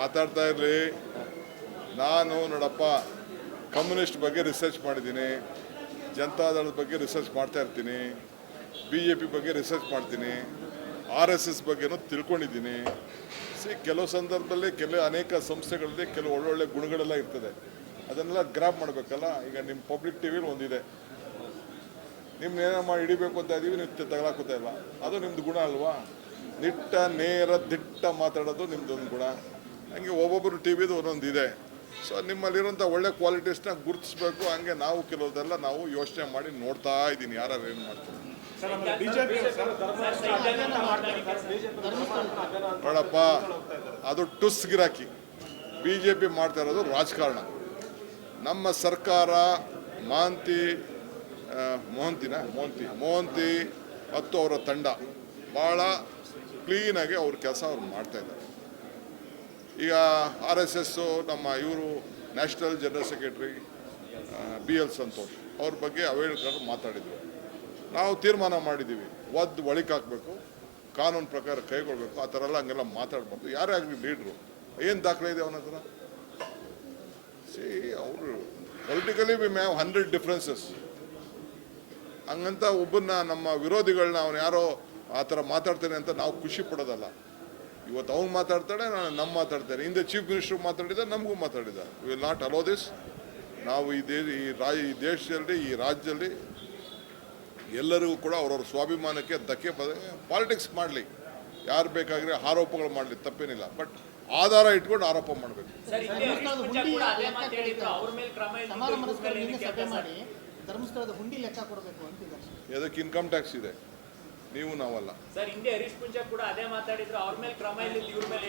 ಮಾತಾಡ್ತಾ ಇರಲಿ. ನಾನು ನೋಡಪ್ಪ ಕಮ್ಯುನಿಸ್ಟ್ ಬಗ್ಗೆ ರಿಸರ್ಚ್ ಮಾಡಿದ್ದೀನಿ. ಜನತಾದಳದ ಬಗ್ಗೆ ರಿಸರ್ಚ್ ಮಾಡ್ತಾ ಇರ್ತೀನಿ. ಬಿ ಜೆ ಪಿ ಬಗ್ಗೆ ರಿಸರ್ಚ್ ಮಾಡ್ತೀನಿ. ಆರ್ ಎಸ್ ಎಸ್ ಬಗ್ಗೆನೂ ತಿಳ್ಕೊಂಡಿದ್ದೀನಿ. ಸಿ ಕೆಲವು ಸಂದರ್ಭದಲ್ಲಿ ಕೆಲವು ಅನೇಕ ಸಂಸ್ಥೆಗಳಲ್ಲಿ ಕೆಲವು ಒಳ್ಳೊಳ್ಳೆ ಗುಣಗಳೆಲ್ಲ ಇರ್ತದೆ. ಅದನ್ನೆಲ್ಲ ಗ್ರಾಪ್ ಮಾಡಬೇಕಲ್ಲ? ಈಗ ನಿಮ್ಮ ಪಬ್ಲಿಕ್ ಟಿ ವಿಲಿ ಒಂದಿದೆ. ನಿಮ್ನ ಏನೋ ಮಾಡಿ ಹಿಡಿಬೇಕು ಅಂತ ಇದೀವಿ, ನೀವು ತಗೊಳಕೋತಾ ಇಲ್ಲ. ಅದು ನಿಮ್ದು ಗುಣ ಅಲ್ವಾ? ನಿಟ್ಟ ನೇರ, ದಿಟ್ಟ ಮಾತಾಡೋದು ನಿಮ್ದು ಒಂದು ಗುಣ. ಹಂಗೆ ಒಬ್ಬೊಬ್ಬರು ಟಿ ವಿದು ಒಂದೊಂದು ಇದೆ. ಸೊ ನಿಮ್ಮಲ್ಲಿರುವಂಥ ಒಳ್ಳೆ ಕ್ವಾಲಿಟೀಸ್ನ ಗುರುತಿಸ್ಬೇಕು. ಹಂಗೆ ನಾವು ಕೆಲವುದೆಲ್ಲ ನಾವು ಯೋಚನೆ ಮಾಡಿ ನೋಡ್ತಾ ಇದ್ದೀನಿ. ಯಾರು ಏನು ಮಾಡ್ತಾರೆ? ನೋಡಪ್ಪ ಅದು ಟುಸ್ ಗಿರಾಕಿ ಬಿ ಜೆ ಪಿ ಮಾಡ್ತಾ ಇರೋದು ರಾಜಕಾರಣ ನಮ್ಮ ಸರ್ಕಾರ ಮಾಂತಿ ಮೋಹಂತಿನ ಮೋಹಂತಿ ಮೋಹಂತಿ ಮತ್ತು ಅವರ ತಂಡ ಭಾಳ ಕ್ಲೀನಾಗಿ ಅವ್ರ ಕೆಲಸ ಅವ್ರು ಮಾಡ್ತಾ ಇದ್ದಾರೆ. ಈಗ ಆರ್ ಎಸ್ ಎಸ್ಸು ನಮ್ಮ ಇವರು national general secretary B L Santosh, ಅವ್ರ ಬಗ್ಗೆ ಅವೇಳ್ಕರ್ ಮಾತಾಡಿದ್ರು. ನಾವು ತೀರ್ಮಾನ ಮಾಡಿದ್ದೀವಿ. ಒದ್ದು ಒಳಿಕ್ ಹಾಕಬೇಕು, ಕಾನೂನು ಪ್ರಕಾರ ಕೈಗೊಳ್ಬೇಕು, ಆ ಥರ ಎಲ್ಲ ಹಂಗೆಲ್ಲ ಮಾತಾಡ್ಬಾರ್ದು. ಯಾರೇ ಆಗಲಿ ಲೀಡ್ರು. ಏನು ದಾಖಲೆ ಇದೆ ಅವನ ಹತ್ರ? ಸಿ, ಅವರು politically we may've hundred differences ಹಂಗಂತ ಒಬ್ಬನ್ನ ನಮ್ಮ ವಿರೋಧಿಗಳನ್ನ ಅವನು ಯಾರೋ ಆ ಥರ ಮಾತಾಡ್ತಾನೆ ಅಂತ ನಾವು ಖುಷಿ ಪಡೋದಲ್ಲ. ಇವತ್ತು ಅವ್ನು ಮಾತಾಡ್ತಾಳೆ ನಾನು ನಮ್ಮ ಮಾತಾಡ್ತೇನೆ. ಹಿಂದೆ ಚೀಫ್ ಮಿನಿಸ್ಟರ್ ಮಾತಾಡಿದ ನಮಗೂ ಮಾತಾಡಿದ ವಿಲ್ ನಾಟ್ ಅಲೋ ದಿಸ್ ನಾವು ಈ ದೇ ಈ ರಾಜ ಈ ದೇಶದಲ್ಲಿ ಈ ರಾಜ್ಯದಲ್ಲಿ ಎಲ್ಲರಿಗೂ ಕೂಡ ಅವ್ರವ್ರ ಸ್ವಾಭಿಮಾನಕ್ಕೆ ಧಕ್ಕೆ ಪದ ಪಾಲಿಟಿಕ್ಸ್ ಮಾಡಲಿ. ಯಾರು ಬೇಕಾಗಿರೋ ಆರೋಪಗಳು ಮಾಡಲಿ ತಪ್ಪೇನಿಲ್ಲ. ಬಟ್ ಆಧಾರ ಇಟ್ಕೊಂಡು ಆರೋಪ ಮಾಡಬೇಕು. ಧರ್ಮಸ್ಥಳದ ಹುಂಡಿ ಲೆಕ್ಕ ಕೊಡಬೇಕು ಅಂತಿದ್ದಾರೆ. ಅದಕ್ಕೆ ಇನ್ಕಮ್ ಟ್ಯಾಕ್ಸ್ ಇದೆ? ನೀವು ನಾವಲ್ಲ. ಸರ್ ಹಿಂದೆ ಹರೀಶ್ ಪುಂಜ ಕೂಡ ಅದೇ ಮಾತಾಡಿದ್ರು ಅವ್ರ ಮೇಲೆ ಕ್ರಮ ಇಲ್ಲ ಇವ್ರ ಮೇಲೆ